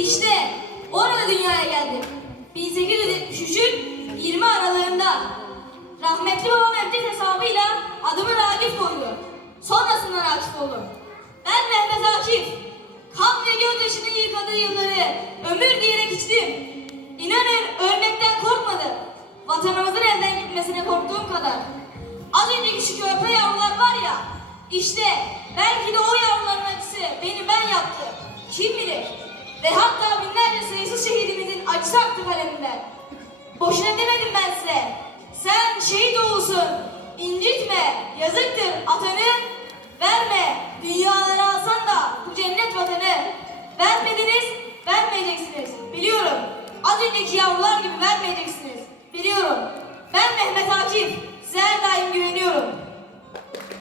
İşte orada dünyaya geldim. 1873'ün 20 aralığında. Rahmetli babam evde hesabıyla adımı Akif koydu. Sonrasından Akif oldum. Ben Mehmet Akif. Kan ve gözyaşının yıkadığı yılları ömür diyerek içtim. İnanın ölmekten korkmadım. Vatanımızın elden gitmesine korktuğum kadar. Az önceki şu körpe yavrular var ya, işte belki de o yavruların acısı beni ben yaptı. Kim bilir? Ve hatta binlerce sayısız şehidimizin acısı aktı kalemimden. Boşuna demedim ben size. Sen şehit oğulsun. İncitme, yazıktır atanı. Verme, dünyaları alsan da bu cennet vatanı. Vermediniz, vermeyeceksiniz. Biliyorum. Az önceki yavrular gibi vermeyeceksiniz. Biliyorum. Ben Mehmet Akif.